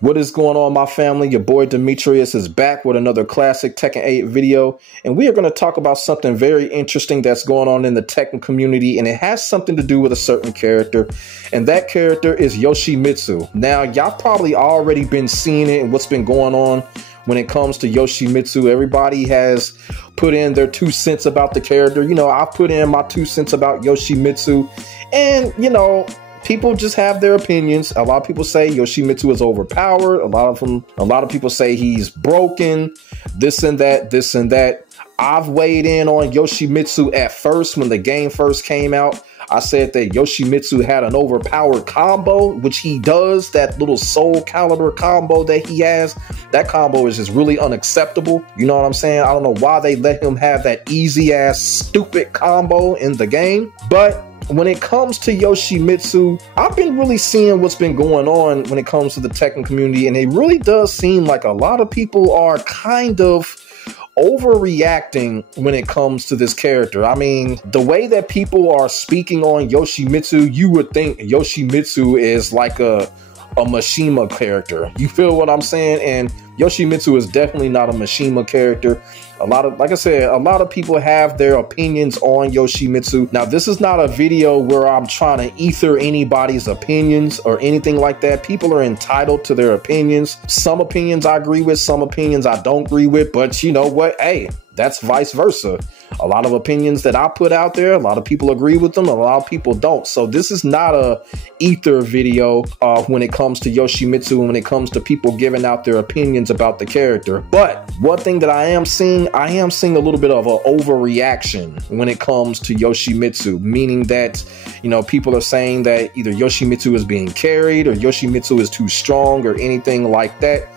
What is going on, my family? Your boy Demetrius is back with another classic Tekken 8 video, and we are going to talk about something very interesting that's going on in the Tekken community, and it has something to do with a certain character, and that character is Yoshimitsu. Now, y'all probably already been seeing it and what's been going on when it comes to Yoshimitsu. Everybody has put in their 2 cents about the character. You know, I've put in my 2 cents about Yoshimitsu, and, you know, people just have their opinions. A lot of people say Yoshimitsu is overpowered. A lot of people say he's broken, this and that. I've weighed in on Yoshimitsu at first when the game first came out. I said that Yoshimitsu had an overpowered combo, which he does, that little Soulcalibur combo that he has. That combo is just really unacceptable. You know what I'm saying? I don't know why they let him have that easy ass stupid combo in the game. But when it comes to Yoshimitsu, I've been really seeing what's been going on when it comes to the Tekken community, and it really does seem like a lot of people are kind of overreacting when it comes to this character. I mean, the way that people are speaking on Yoshimitsu, you would think Yoshimitsu is like a Mishima character. You feel what I'm saying? And Yoshimitsu is definitely not a Mishima character. Like I said, a lot of people have their opinions on Yoshimitsu. Now, this is not a video where I'm trying to ether anybody's opinions or anything like that. People are entitled to their opinions. Some opinions I agree with, some opinions I don't agree with, but you know what? Hey, that's vice versa. A lot of opinions that I put out there, a lot of people agree with them, a lot of people don't. So this is not a ether video when it comes to Yoshimitsu and when it comes to people giving out their opinions about the character. But one thing that I am seeing a little bit of an overreaction when it comes to Yoshimitsu, meaning that, you know, people are saying that either Yoshimitsu is being carried or Yoshimitsu is too strong or anything like that.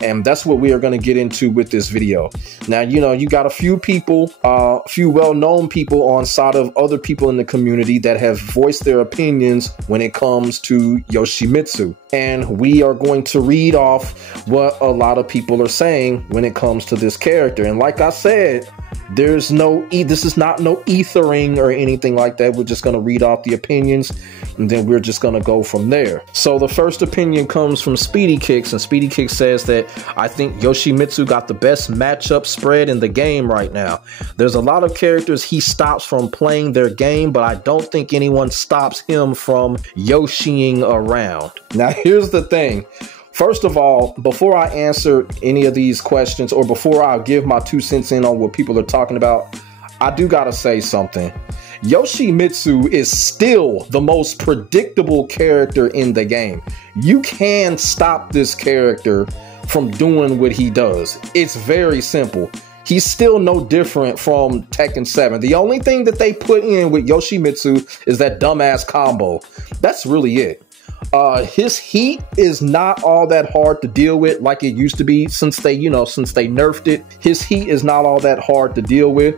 And that's what we are going to get into with this video. Now, you know, you got a few people, a few well-known people on side of other people in the community that have voiced their opinions when it comes to Yoshimitsu. And we are going to read off what a lot of people are saying when it comes to this character. And like I said, this is not no ethering or anything like that. We're just going to read off the opinions, and then we're just going to go from there. So the first opinion comes from Speedy Kicks, and Speedy Kicks says that I think Yoshimitsu got the best matchup spread in the game right now. There's a lot of characters he stops from playing their game, but I don't think anyone stops him from Yoshiing around. Now, here's the thing. First of all, before I answer any of these questions or before I give my 2 cents in on what people are talking about, I do gotta say something. Yoshimitsu is still the most predictable character in the game. You can stop this character from doing what he does. It's very simple. He's still no different from Tekken 7. The only thing that they put in with Yoshimitsu is that dumbass combo. That's really it. His heat is not all that hard to deal with like it used to be since they nerfed it. His heat is not all that hard to deal with.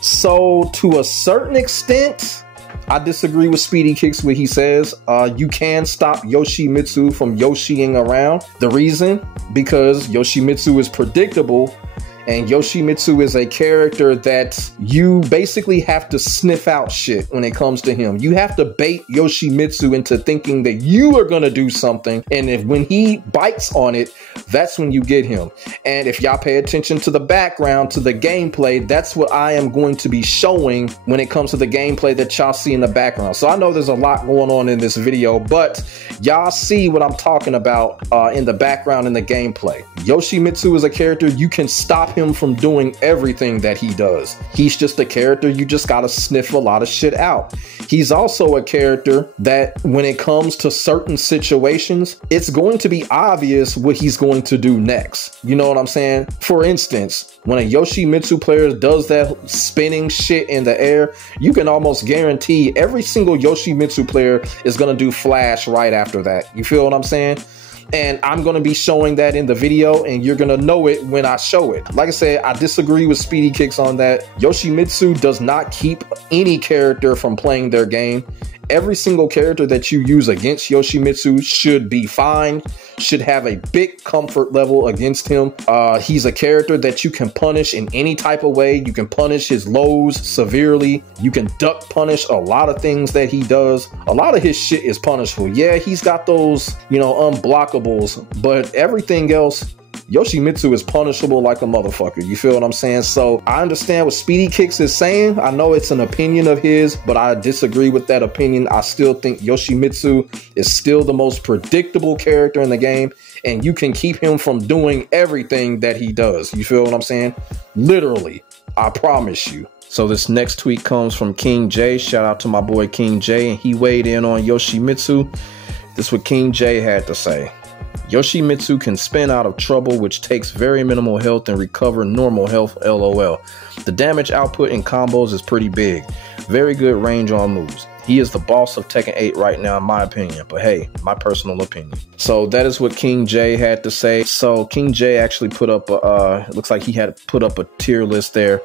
So to a certain extent, I disagree with Speedy Kicks when he says you can stop Yoshimitsu from Yoshiing around. The reason? Because Yoshimitsu is predictable, and Yoshimitsu is a character that you basically have to sniff out shit when it comes to him. You have to bait Yoshimitsu into thinking that you are going to do something. And when he bites on it, that's when you get him. And if y'all pay attention to the background, to the gameplay, that's what I am going to be showing when it comes to the gameplay that y'all see in the background. So I know there's a lot going on in this video, but y'all see what I'm talking about in the background in the gameplay. Yoshimitsu is a character you can stop him from doing everything that he does. He's just a character you just gotta sniff a lot of shit out. He's also a character that when it comes to certain situations, it's going to be obvious what he's going to do next. You know what I'm saying? For instance, when a Yoshimitsu player does that spinning shit in the air, you can almost guarantee every single Yoshimitsu player is gonna do flash right after that. You feel what I'm saying? And I'm going to be showing that in the video, and you're going to know it when I show it. Like I said, I disagree with Speedy Kicks on that. Yoshimitsu does not keep any character from playing their game. every single character that you use against Yoshimitsu should be fine, should have a big comfort level against him. He's a character that you can punish in any type of way. You can punish his lows severely. You can duck punish a lot of things that he does. A lot of his shit is punishable. Yeah, he's got those, you know, unblockables, but everything else, Yoshimitsu is punishable like a motherfucker. You feel what I'm saying? So I understand what Speedy Kicks is saying. I know it's an opinion of his, but I disagree with that opinion. I still think Yoshimitsu is still the most predictable character in the game, and you can keep him from doing everything that he does. You feel what I'm saying? Literally, I promise you. So this next tweet comes from King J. Shout out to my boy King J, and he weighed in on Yoshimitsu. This is what King J had to say. Yoshimitsu can spin out of trouble, which takes very minimal health, and recover normal health, LOL. The damage output in combos is pretty big. Very good range on moves. He is the boss of Tekken 8 right now, in my opinion. But hey, my personal opinion. So that is what King J had to say. So King J actually put up a, it looks like he had put up a tier list there.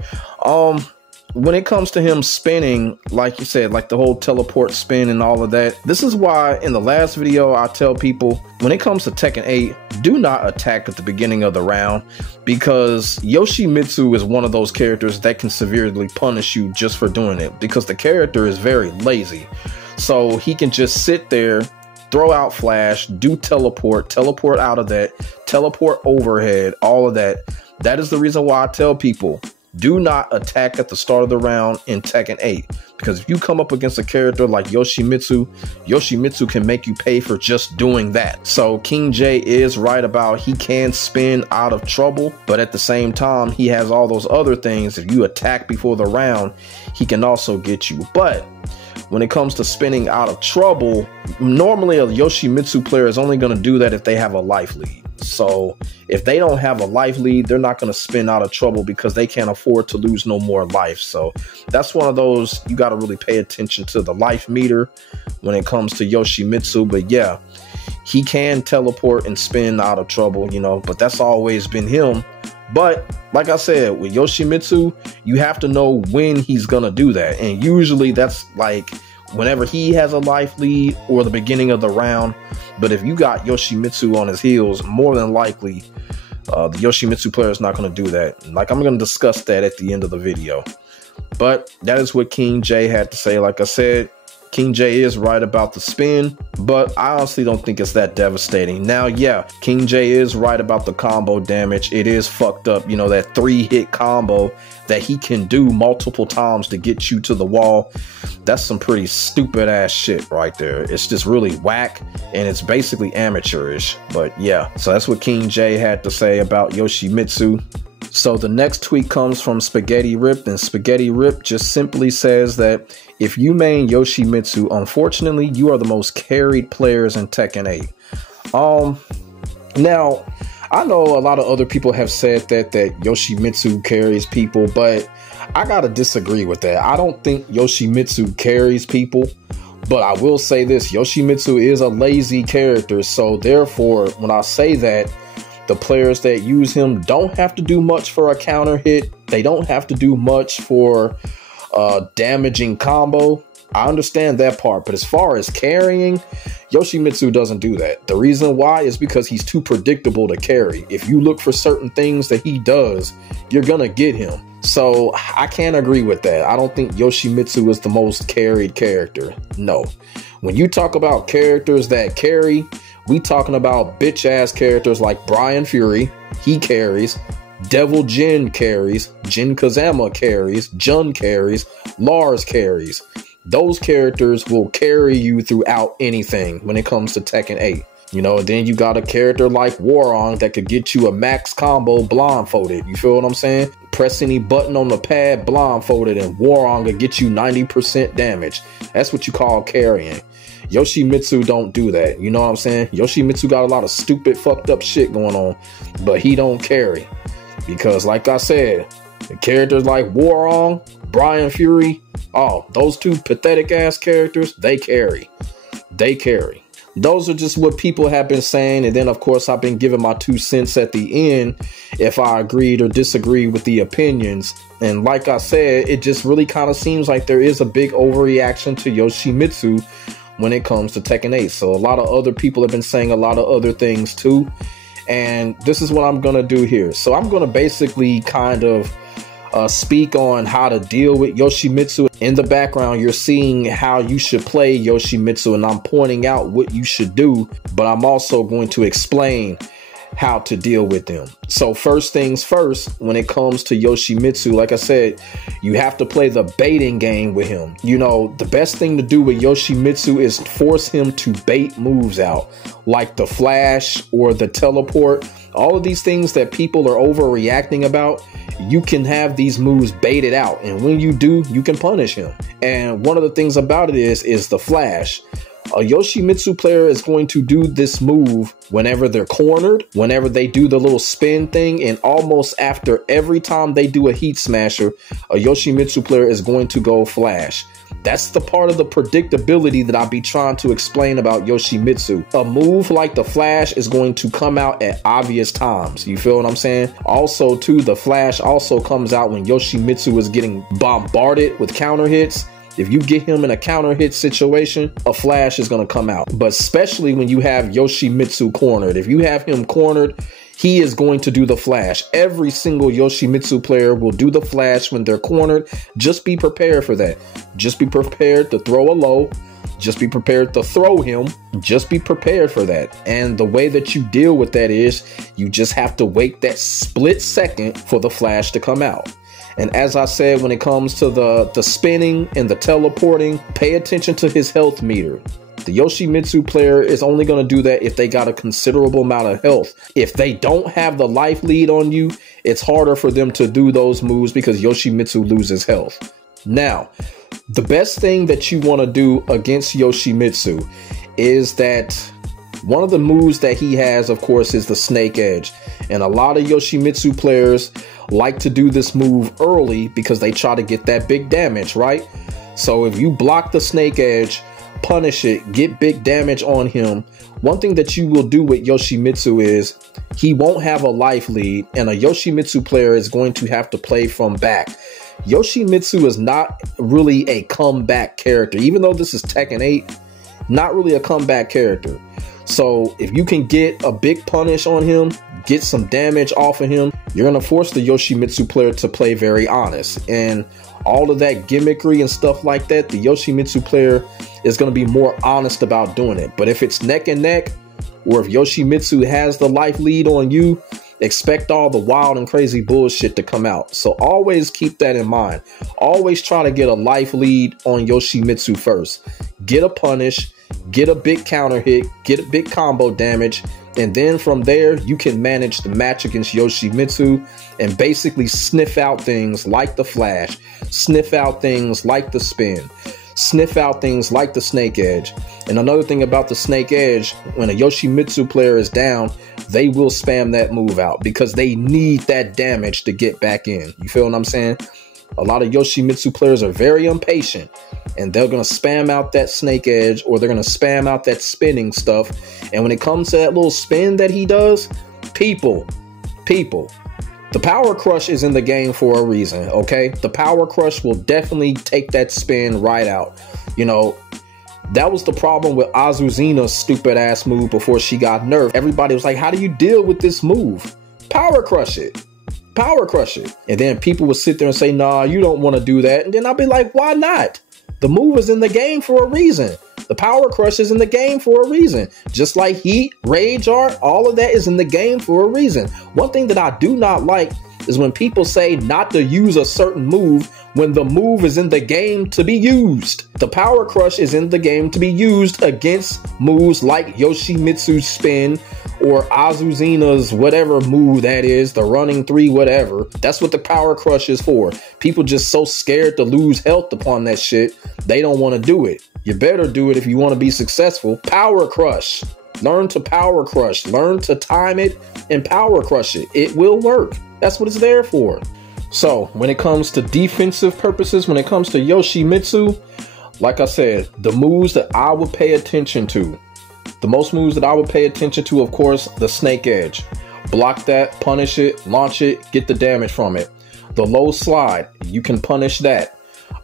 When it comes to him spinning, like you said, like the whole teleport spin and all of that, this is why in the last video I tell people, when it comes to Tekken 8, do not attack at the beginning of the round, because Yoshimitsu is one of those characters that can severely punish you just for doing it, because the character is very lazy. So he can just sit there, throw out flash, do teleport out of that, teleport overhead, all of that. That is the reason why I tell people, do not attack at the start of the round in Tekken 8, because if you come up against a character like Yoshimitsu, Yoshimitsu can make you pay for just doing that. So King J is right about he can spin out of trouble, but at the same time, he has all those other things. If you attack before the round, he can also get you. But when it comes to spinning out of trouble, normally a Yoshimitsu player is only going to do that if they have a life lead. So if they don't have a life lead, they're not going to spin out of trouble because they can't afford to lose no more life. So that's one of those, you got to really pay attention to the life meter when it comes to Yoshimitsu. But yeah, he can teleport and spin out of trouble, you know, but that's always been him. But like I said, with Yoshimitsu, you have to know when he's going to do that. And usually that's like whenever he has a life lead or the beginning of the round. But if you got Yoshimitsu on his heels, more than likely, the Yoshimitsu player is not going to do that. Like, I'm going to discuss that at the end of the video. But that is what King J had to say. Like I said, King J is right about the spin, but I honestly don't think it's that devastating. Now, yeah, King J is right about the combo damage. It is fucked up, you know, that 3-hit combo that he can do multiple times to get you to the wall. That's some pretty stupid ass shit right there. It's just really whack, and it's basically amateurish. But yeah, so that's what King J had to say about Yoshimitsu. So the next tweet comes from Spaghetti Rip, and Spaghetti Rip just simply says that if you main Yoshimitsu, unfortunately, you are the most carried players in Tekken 8. Now, I know a lot of other people have said that Yoshimitsu carries people, but I gotta disagree with that. I don't think Yoshimitsu carries people, but I will say this, Yoshimitsu is a lazy character, so therefore, when I say that, the players that use him don't have to do much for a counter hit. They don't have to do much for damaging combo. I understand that part, but as far as carrying, Yoshimitsu doesn't do that. The reason why is because he's too predictable to carry. If you look for certain things that he does, you're gonna get him. So I can't agree with that. I don't think Yoshimitsu is the most carried character. No. When you talk about characters that carry, we talking about bitch ass characters like Brian Fury. He carries. Devil Jin carries. Jin Kazama carries. Jun carries. Lars carries. Those characters will carry you throughout anything when it comes to Tekken 8. You know, and then you got a character like Warong that could get you a max combo blindfolded. You feel what I'm saying? Press any button on the pad blindfolded and Warong will get you 90% damage. That's what you call carrying. Yoshimitsu don't do that. You know what I'm saying? Yoshimitsu got a lot of stupid fucked up shit going on, but he don't carry. Because like I said, the characters like Warong, Brian Fury, oh, those two pathetic ass characters, they carry. They carry. those are just what people have been saying. And then, of course, I've been giving my 2 cents at the end if I agreed or disagreed with the opinions. And like I said, it just really kind of seems like there is a big overreaction to Yoshimitsu when it comes to Tekken 8. So a lot of other people have been saying a lot of other things too. And this is what I'm going to do here. So I'm going to basically kind of speak on how to deal with Yoshimitsu. In the background, you're seeing how you should play Yoshimitsu, and I'm pointing out what you should do, but I'm also going to explain how to deal with them. So first things first, when it comes to Yoshimitsu, like I said, you have to play the baiting game with him. You know, the best thing to do with Yoshimitsu is force him to bait moves out, like the flash or the teleport. All of these things that people are overreacting about, you can have these moves baited out. And when you do, you can punish him. And one of the things about it is the flash. A Yoshimitsu player is going to do this move whenever they're cornered, whenever they do the little spin thing, and almost after every time they do a heat smasher, a Yoshimitsu player is going to go flash. That's the part of the predictability that I'll be trying to explain about Yoshimitsu. A move like the flash is going to come out at obvious times. You feel what I'm saying? Also, too, the flash also comes out when Yoshimitsu is getting bombarded with counter hits. If you get him in a counter hit situation, a flash is going to come out. But especially when you have Yoshimitsu cornered. If you have him cornered, he is going to do the flash. Every single Yoshimitsu player will do the flash when they're cornered. Just be prepared for that. Just be prepared to throw a low. Just be prepared to throw him. Just be prepared for that. And the way that you deal with that is you just have to wait that split second for the flash to come out. And as I said, when it comes to the spinning and the teleporting, pay attention to his health meter. The Yoshimitsu player is only going to do that if they got a considerable amount of health. If they don't have the life lead on you, it's harder for them to do those moves because Yoshimitsu loses health. Now, the best thing that you want to do against Yoshimitsu is that one of the moves that he has, of course, is the Snake Edge. And a lot of Yoshimitsu players like to do this move early because they try to get that big damage, right? So if you block the Snake Edge, punish it, get big damage on him, one thing that you will do with Yoshimitsu is he won't have a life lead, and a Yoshimitsu player is going to have to play from back. Yoshimitsu is not really a comeback character. Even though this is Tekken 8, not really a comeback character. So if you can get a big punish on him, get some damage off of him, you're going to force the Yoshimitsu player to play very honest. And all of that gimmickry and stuff like that, the Yoshimitsu player is going to be more honest about doing it. But if it's neck and neck, or if Yoshimitsu has the life lead on you, expect all the wild and crazy bullshit to come out. So always keep that in mind. Always try to get a life lead on Yoshimitsu first. Get a punish, get a big counter hit, get a big combo damage, and then from there you can manage the match against Yoshimitsu and basically sniff out things like the flash, sniff out things like the spin, sniff out things like the Snake Edge. And another thing about the Snake Edge, when a Yoshimitsu player is down, they will spam that move out because they need that damage to get back in. You feel what I'm saying? A lot of Yoshimitsu players are very impatient, and they're going to spam out that Snake Edge, or they're going to spam out that spinning stuff. And when it comes to that little spin that he does, people, the Power Crush is in the game for a reason, okay? The Power Crush will definitely take that spin right out. You know, that was the problem with Azucena's stupid ass move before she got nerfed. Everybody was like, how do you deal with this move? Power Crush it. Power Crush it. And then people would sit there and say, nah, you don't want to do that. And then I'll be like, why not? The move is in the game for a reason. The Power Crush is in the game for a reason. Just like Heat, Rage Art, all of that is in the game for a reason. One thing that I do not like is when people say not to use a certain move when the move is in the game to be used. The Power Crush is in the game to be used against moves like Yoshimitsu's spin or Azucena's whatever move that is, the running 3, whatever. That's what the Power Crush is for. People just so scared to lose health upon that shit, they don't want to do it. You better do it if you want to be successful. Power Crush. Learn to Power Crush. Learn to time it and Power Crush it. It will work. That's what it's there for. So when it comes to defensive purposes, when it comes to Yoshimitsu, like I said, the moves that I would pay attention to, The most moves that I would pay attention to, of course, the snake edge. Block that, punish it, launch it, get the damage from it. The low slide, you can punish that.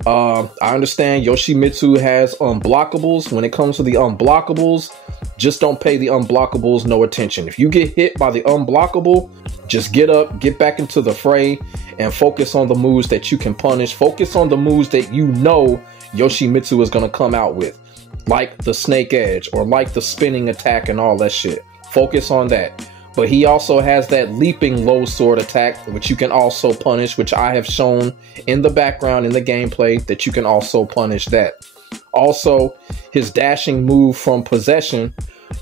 I understand Yoshimitsu has unblockables. When it comes to the unblockables, just don't pay the unblockables no attention. If you get hit by the unblockable, just get up, get back into the fray, and focus on the moves that you can punish. Focus on the moves that you know Yoshimitsu is going to come out with, like the snake edge or like the spinning attack and all that shit. Focus on that. But he also has that leaping low sword attack, which you can also punish, which I have shown in the background in the gameplay that you can also punish that. Also, his dashing move from possession,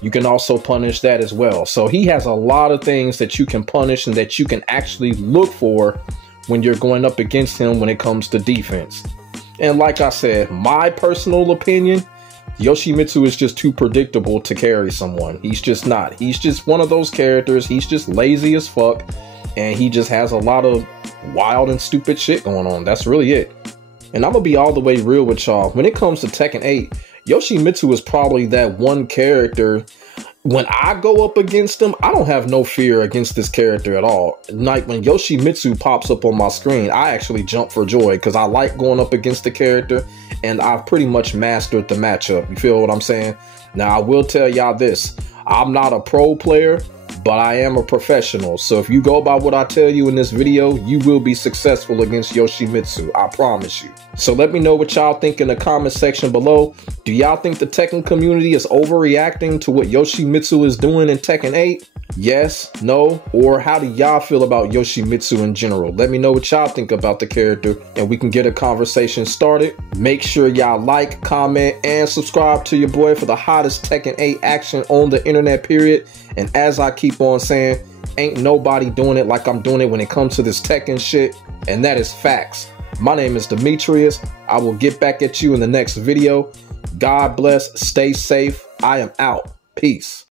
you can also punish that as well. So he has a lot of things that you can punish and that you can actually look for when you're going up against him when it comes to defense. And like I said, my personal opinion, Yoshimitsu is just too predictable to carry someone. He's just not. He's just one of those characters. He's just lazy as fuck. And he just has a lot of wild and stupid shit going on. That's really it. And I'm going to be all the way real with y'all. When it comes to Tekken 8, Yoshimitsu is probably that one character. When I go up against him, I don't have no fear against this character at all. Like when Yoshimitsu pops up on my screen, I actually jump for joy because I like going up against the character and I've pretty much mastered the matchup. You feel what I'm saying? Now, I will tell y'all this. I'm not a pro player, but I am a professional. So if you go by what I tell you in this video, you will be successful against Yoshimitsu. I promise you. So let me know what y'all think in the comment section below. Do y'all think the Tekken community is overreacting to what Yoshimitsu is doing in Tekken 8? Yes, no, or how do y'all feel about Yoshimitsu in general? Let me know what y'all think about the character and we can get a conversation started. Make sure y'all like, comment, and subscribe to your boy for the hottest Tekken 8 action on the internet, period. And as I keep on saying, ain't nobody doing it like I'm doing it when it comes to this Tekken shit, and that is facts. My name is Demetrius. I will get back at you in the next video. God bless, stay safe. I am out. Peace.